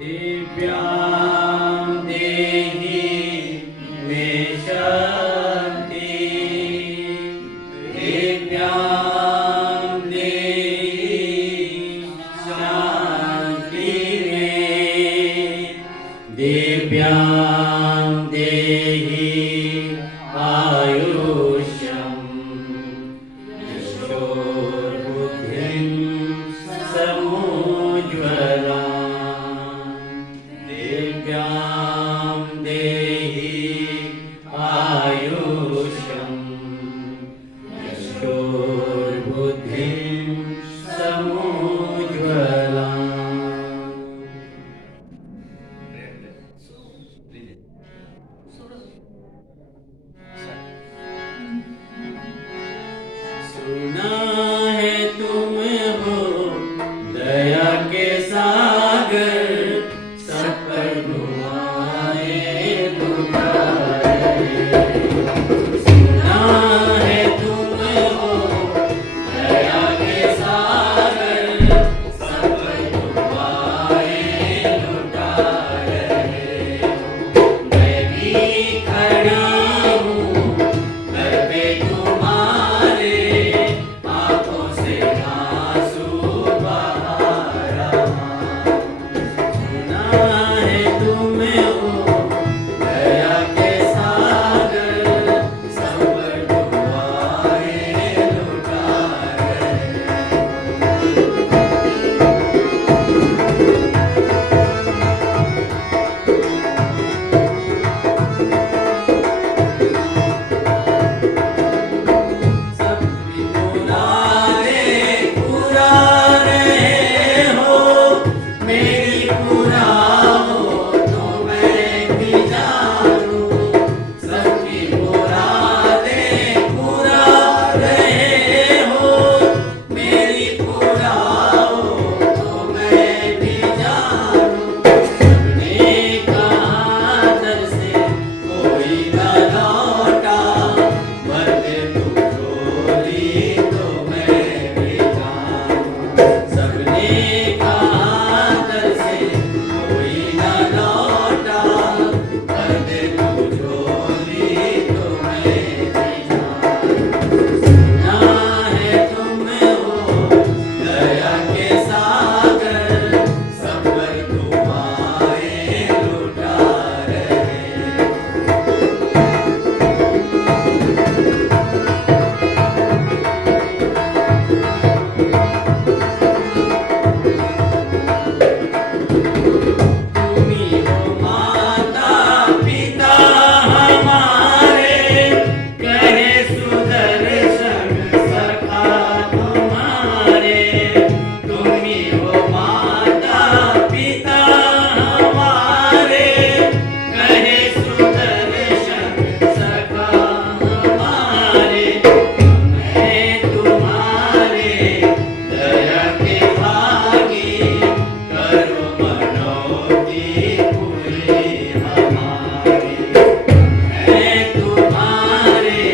दिव्यां देहि मे शक्ति दिव्यां देहि शान्ति मे दिव्यां देहि आयुष्यं यशोर्बुद्धिं समुज्ज्वलाम् दिव्यां देहि आयुष्यं यशोर्बुद्धिं समुज्ज्वलाम् सुना है तुम हो दया के सागर सब पर दुआएं लुटाए सुना है तुम हो दया के सागर सब पर दुआएं लुटाए मैं भी खड़ा हूँ घर पे तुम्हारे आंखों से आंसू बहा रहा सुना है तुम हो दया के सागर सब पर दुआएं लुटा रहे सबकी मुरादें पूरा रहे हो मेरी पूरा हो तो मैं भी जानूं सबकी मुरादें पूरा रहे हो मेरी पूरा हो तो मैं भी जानूं सबने कहा दर से कोई न लौटा मर्द तुम झोली तो मैं भी जानूं सबने कहा दर से कोई न लौटा मर्द तुम झोली तो मैं भी जानूं सुना है तुम हो दया के सागर सब पर दुआएं लुटा रहे तुम्ही हो माता पिता हमारे कहे सुदर्शन सखा तुम्हारे तुम्ही हो माता पिता हमारे कहे सुदर्शन सखा हमारे मैं तुम्हारे दया के भागी करो मनोती पूरी हमारी मैं तुम्हारे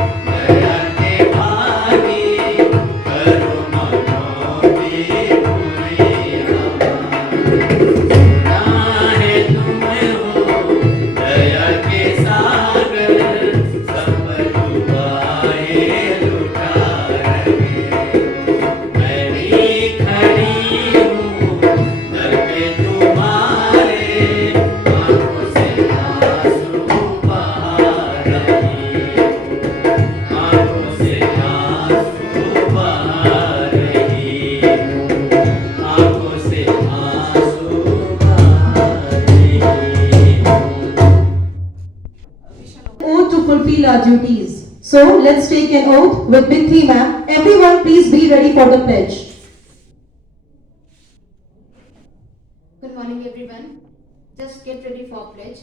दया के भागी करो मनोती पूरी हमारी सुना है तुम हो दया के सागर सब पर दुआएं लुटा रहे मैं भी खड़ी हूँ दर पे तुम्हारे आंखों से आंसू बहा रही आंखों से आंसू बहा रही आंखों से आंसू बहा रही Oath to fulfill our duties. So let's take an oath with Binti ma'am. Everyone please be ready for the pledge. Good morning, everyone. Just get ready for pledge.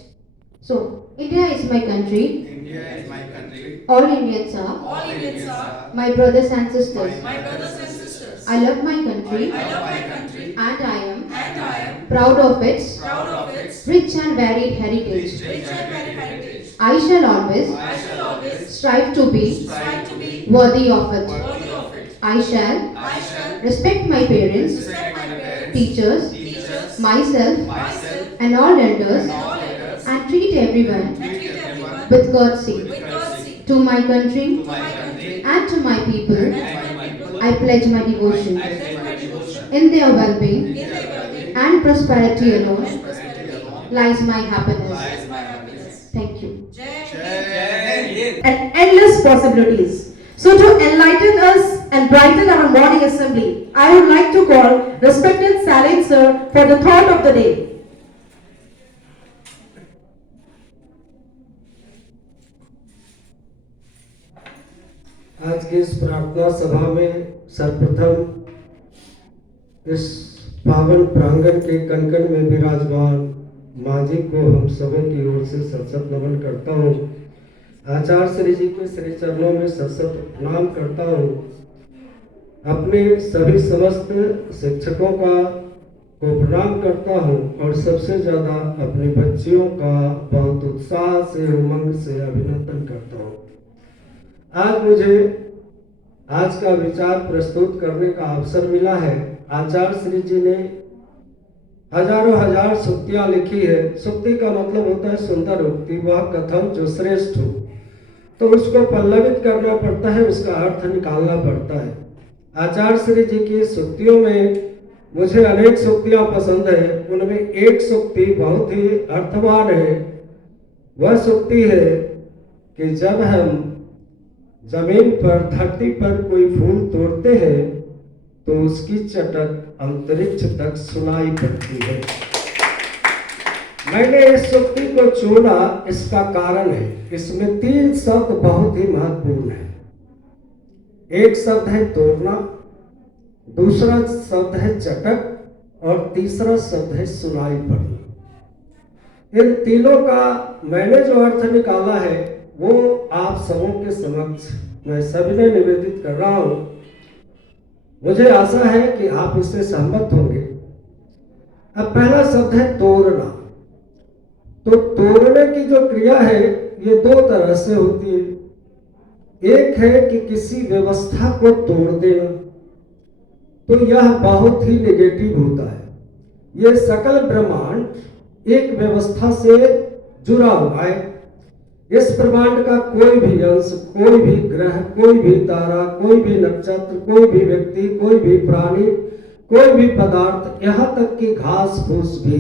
So, India is my country. India is my country. All Indians are All Indians are my brothers and sisters. my brothers and sisters. I love my country I love my country and I am and proud of its proud of its rich and varied heritage. rich and varied heritage. I shall always I shall always strive to be strive to be worthy of it. worthy of it. I shall I shall respect my parents, respect my parents, teachers, teachers, myself, and all elders, and treat everyone with courtesy. To my country and to my people, I pledge my devotion. In their well-being and prosperity alone lies my happiness. Thank you. And endless possibilities. So to enlighten us and brighten our morning assembly, I would like to call respected Salin sir for the thought of the day. आज की इस प्रार्थना सभा में सर्वप्रथम इस पावन प्रांगण के कण में विराजमान माँ जी को हम सबों की ओर से सत नमन करता हूँ। आचार्य श्री जी के श्री चरणों में सत प्रणाम करता हूँ। अपने सभी समस्त शिक्षकों का को प्रणाम करता हूँ और सबसे ज़्यादा अपने बच्चियों का बहुत उत्साह से उमंग से अभिनंदन करता हूँ। आज मुझे आज का विचार प्रस्तुत करने का अवसर मिला है। आचार्य श्री जी ने हजारों हजार सूक्तियाँ लिखी है। सूक्ति का मतलब होता है सुंदर उक्ति, वह कथन जो श्रेष्ठ हो, तो उसको पल्लवित करना पड़ता है, उसका अर्थ निकालना पड़ता है। आचार्य श्री जी की सूक्तियों में मुझे अनेक सूक्तियाँ पसंद है। उनमें एक सूक्ति बहुत ही अर्थवान है। वह सूक्ति है कि जब हम जमीन पर धरती पर कोई फूल तोड़ते हैं तो उसकी चटक अंतरिक्ष तक सुनाई पड़ती है। मैंने इस सूक्ति को चुना, इसका कारण है इसमें 3 शब्द बहुत ही महत्वपूर्ण है। एक शब्द है तोड़ना, दूसरा शब्द है चटक और तीसरा शब्द है सुनाई पड़ना। इन तीनों का मैंने जो अर्थ निकाला है वो आप सबों के समक्ष मैं सविनय निवेदित कर रहा हूं। मुझे आशा है कि आप इससे सहमत होंगे। अब पहला शब्द है तोड़ना। तो तोड़ने की जो क्रिया है ये 2 तरह से होती है। एक है कि किसी व्यवस्था को तोड़ देना, तो यह बहुत ही नेगेटिव होता है। ये सकल ब्रह्मांड एक व्यवस्था से जुड़ा हुआ है। इस ब्रह्मांड का कोई भी अंश, कोई भी ग्रह, कोई भी तारा, कोई भी नक्षत्र, कोई भी व्यक्ति, कोई भी प्राणी, कोई भी पदार्थ, यहाँ तक कि घास फूस भी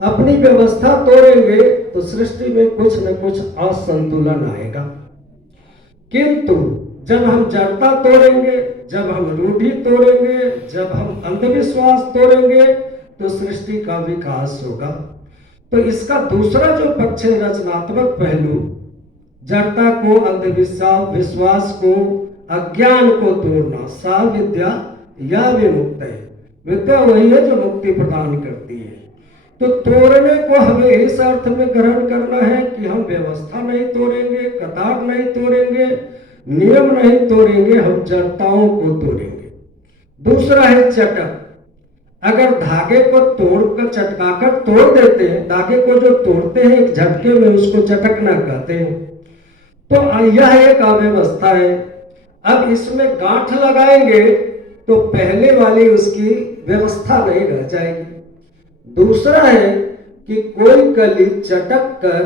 अपनी व्यवस्था तोड़ेंगे तो सृष्टि में कुछ न कुछ असंतुलन आएगा। किंतु जब हम जड़ता तोड़ेंगे, जब हम रूढ़ी तोड़ेंगे, जब हम अंधविश्वास तोड़ेंगे तो सृष्टि का विकास होगा। तो इसका दूसरा जो पक्ष है रचनात्मक पहलू, जड़ता को, अंधविश्वास को, अज्ञान को तोड़ना। सा विद्या या विमुक्त है। विद्या वही है जो मुक्ति प्रदान करती है। तो तोड़ने को हमें इस अर्थ में ग्रहण करना है कि हम व्यवस्था नहीं तोड़ेंगे, कतार नहीं तोड़ेंगे, नियम नहीं तोड़ेंगे, हम जड़ताओं को तोड़ेंगे। दूसरा है चटक। अगर धागे को तोड़कर चटकाकर तोड़ देते हैं, धागे को जो तोड़ते हैं एक झटके में, उसको चटकना कहते हैं। तो यह एक अव्यवस्था है। अब इसमें गांठ लगाएंगे तो पहले वाली उसकी व्यवस्था नहीं रह जाएगी। दूसरा है कि कोई कली चटक कर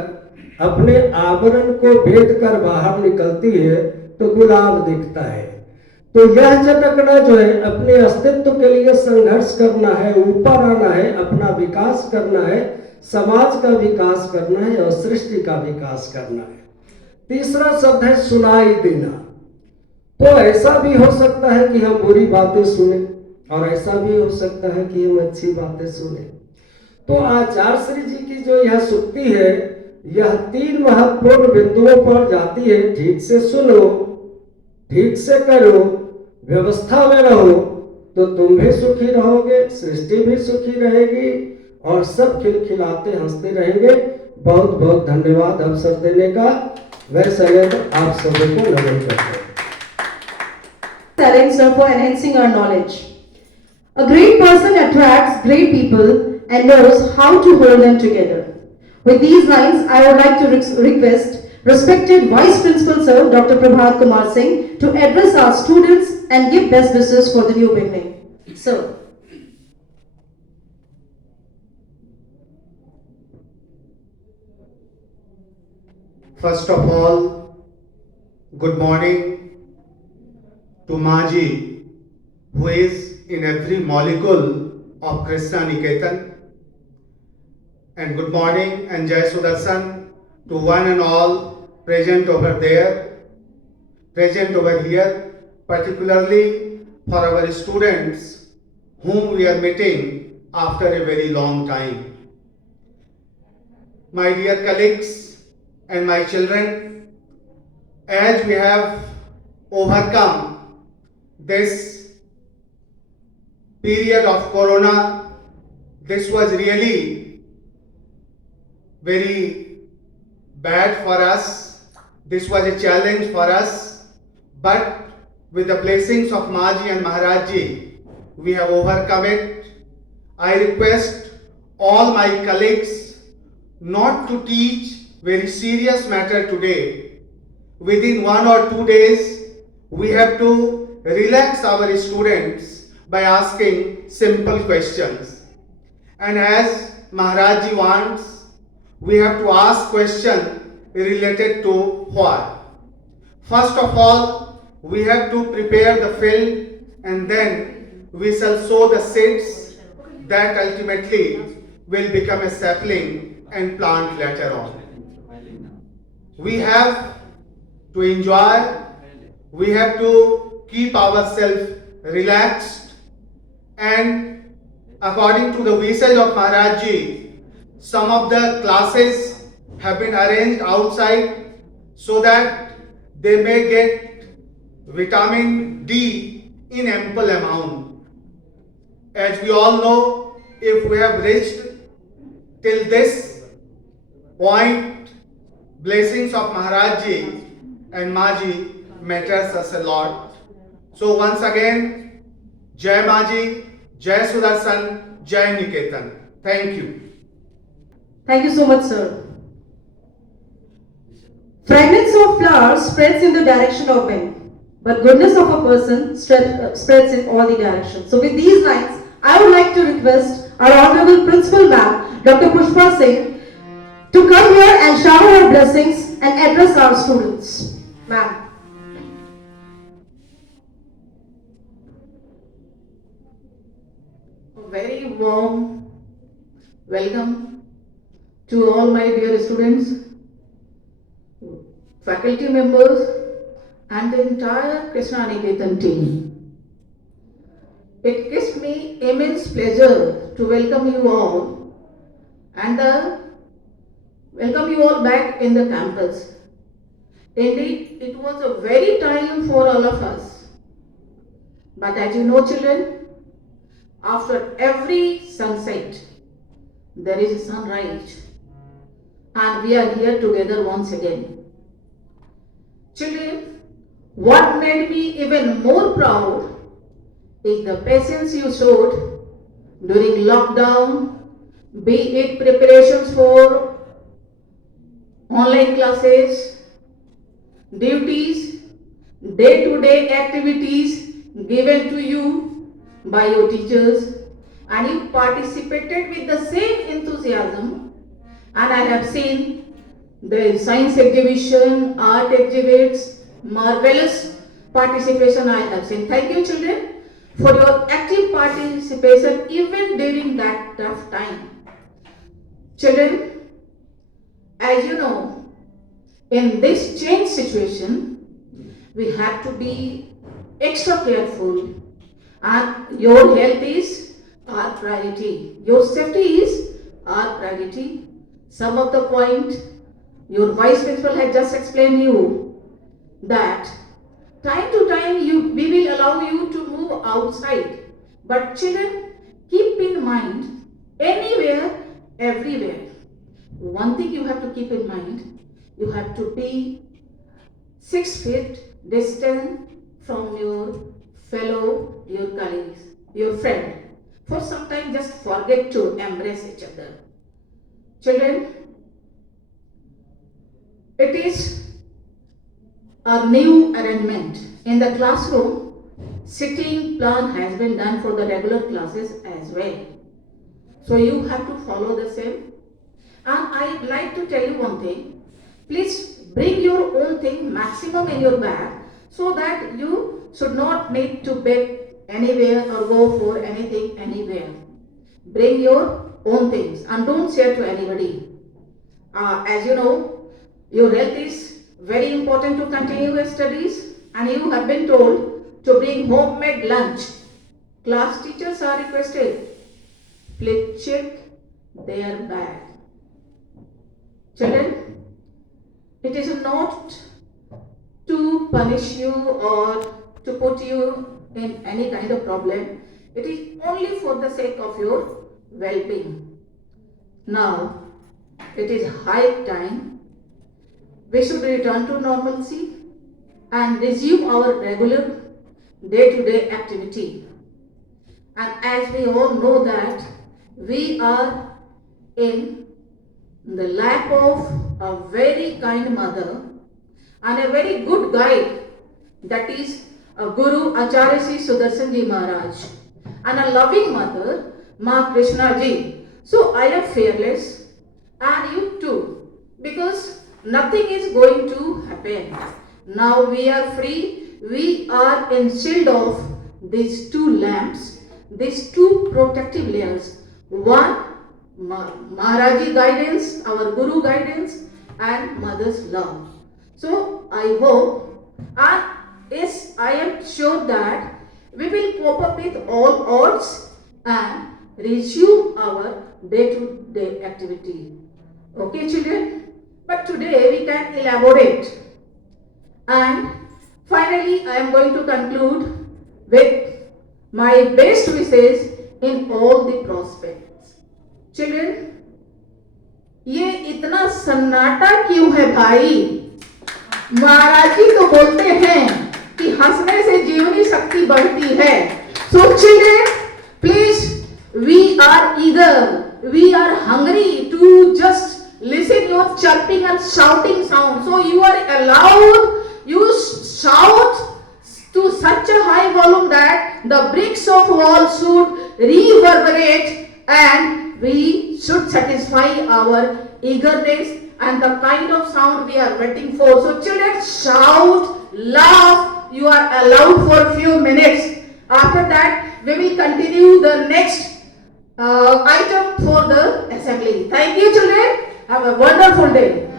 अपने आवरण को भेद कर बाहर निकलती है तो गुलाब दिखता है। तो यह चटकना जो है अपने अस्तित्व के लिए संघर्ष करना है, ऊपर आना है, अपना विकास करना है, समाज का विकास करना है और सृष्टि का विकास करना है। तीसरा शब्द है सुनाई देना। तो ऐसा भी हो सकता है कि हम बुरी बातें सुने और ऐसा भी हो सकता है कि हम अच्छी बातें सुने। तो आचार्य श्री जी की जो यह सूक्ति है, यह 3 महत्वपूर्ण बिंदुओं पर जाती है। ठीक से सुनो, ठीक से करो, व्यवस्था में रहो, तो तुम भी सुखी रहोगे, सृष्टि भी सुखी रहेगी और सब खिलखिलाते हंसते रहेंगे। बहुत बहुत धन्यवाद अवसर देने का। मैं सैयद आप सभी को नमन करता हूँ। Talent, sir, for enhancing our knowledge. A great person attracts great people and knows how to hold them together. With these lines, I would like to request respected Vice Principal Sir Dr. Prabhat Kumar Singh to address our students and give best wishes for the new beginning. Sir. First of all, good morning to Maji, who is in every molecule of Krishna Niketan. And good morning and Jai Sudarshan to one and all present over there, present over here, particularly for our students whom we are meeting after a very long time. My dear colleagues and my children, as we have overcome this period of Corona, this was really very bad for us. This was a challenge for us, but with the blessings of Maji and Maharajji, we have overcome it. I request all my colleagues not to teach very serious matter today. Within 1 or 2 days, we have to relax our students by asking simple questions. And as Maharajji wants, we have to ask questions related to what? First of all, we have to prepare the field and then we shall sow the seeds that ultimately will become a sapling and plant later on. We have to enjoy, we have to keep ourselves relaxed, and according to the wishes of Maharajji, some of the classes have been arranged outside so that they may get vitamin D in ample amount. As we all know, if we have reached till this point, blessings of Maharajji and Maji matters us a lot. So once again, Jai Maji, Jai Sudarshan, Jai Niketan. Thank you. Thank you so much, sir. Fragrance of flowers spreads in the direction of wind, but goodness of a person spreads in all the directions. So with these lines, I would like to request our Honorable Principal Ma'am, Dr. Pushpa Singh, to come here and shower her blessings and address our students. Ma'am. A very warm welcome to all my dear students, faculty members, and the entire Krishna Niketan team. It gives me immense pleasure to welcome you all and welcome you all back in the campus. Indeed, it was a very time for all of us. But as you know, children, after every sunset, there is a sunrise. And we are here together once again. Children, what made me even more proud is the patience you showed during lockdown, be it preparations for online classes, duties, day-to-day activities given to you by your teachers, and you participated with the same enthusiasm. And I have seen the science exhibition, art exhibits, marvelous participation I have seen. Thank you, children, for your active participation even during that tough time. Children, as you know, in this change situation, we have to be extra careful, and your health is our priority. Your safety is our priority. Some of the point your vice principal had just explained you that time to time we will allow you to move outside. But children, keep in mind, anywhere, everywhere, one thing you have to keep in mind, you have to be 6 feet distant from your fellow, your colleagues, your friend. For some time, just forget to embrace each other. Children, it is a new arrangement. In the classroom, sitting plan has been done for the regular classes as well. So you have to follow the same. And I'd like to tell you one thing. Please bring your own thing maximum in your bag so that you should not need to beg anywhere or go for anything anywhere. Bring your own things and don't share to anybody. As you know, your health is very important to continue your studies, and you have been told to bring homemade lunch. Class teachers are requested. Please check their bag. Children, it is not to punish you or to put you in any kind of problem. It is only for the sake of your well-being. Now, it is high time we should return to normalcy and resume our regular day-to-day activity. And as we all know that we are in the lap of a very kind mother and a very good guide, that is a Guru Acharya Sri Sudarshan Ji Maharaj, and a loving mother, Ma Krishna Ji. So I am fearless, and you too, because nothing is going to happen. Now we are free, we are in shield of these two lamps, these two protective layers. One, Maharaji guidance, our Guru guidance, and mother's love. So I hope, and yes, I am sure that we will cope up with all odds and resume our day-to-day activity. Okay, children? But today we can elaborate. And finally, I am going to conclude with my best wishes in all the prospects. Children, ये इतना सन्नाटा क्यों है भाई? महाराज जी तो बोलते हैं कि हंसने से जीवनी शक्ति बढ़ती है. So children, please, we are eager, we are hungry to just listen your chirping and shouting sound. So you are allowed, you shout to such a high volume that the bricks of wall should reverberate, and we should satisfy our eagerness and the kind of sound we are waiting for. So children, shout, laugh, you are allowed for a few minutes. After that, we will continue the next item for the assembly. Thank you children. Have a wonderful day.